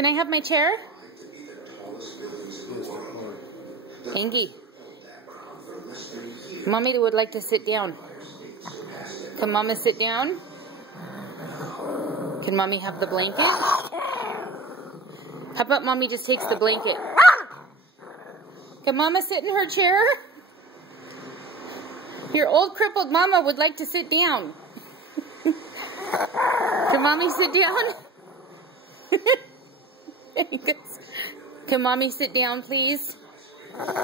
Can I have my chair? Angie. Mommy would like to sit down. Can Mama sit down? Can Mommy have the blanket? How about Mommy just takes the blanket? Can Mama sit in her chair? Your old crippled Mama would like to sit down. Can Mommy sit down? Can Mommy sit down, please? Mommy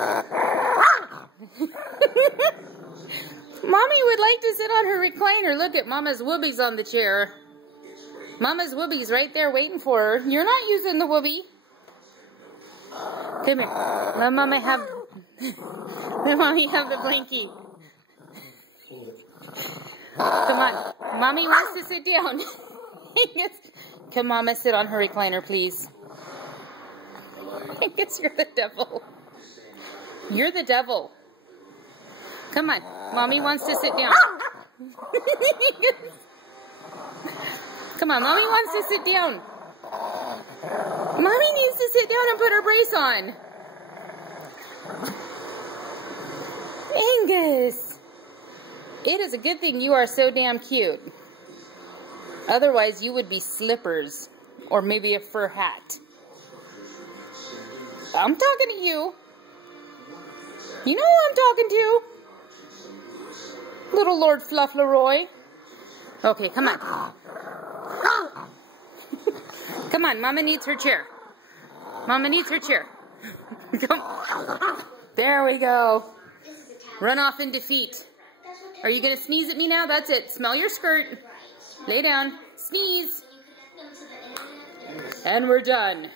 would like to sit on her recliner. Look at Mama's whoobies on the chair. Mama's whoobies right there waiting for her. You're not using the whoobie. Come here. Let Mama have let Mommy have the blankie. Come on. Mommy wants to sit down. Can Mama sit on her recliner, please? I guess you're the devil. You're the devil. Come on. Mommy wants to sit down. Come on. Mommy wants to sit down. Mommy needs to sit down and put her brace on. Angus. It is a good thing you are so damn cute. Otherwise, you would be slippers. Or maybe a fur hat. I'm talking to you. You know who I'm talking to. Little Lord Fluffleroy. Okay, come on. Come on, Mama needs her chair. Mama needs her chair. Come. There we go. Run off in defeat. Are you going to sneeze at me now? That's it. Smell your skirt. Lay down. Sneeze. And we're done.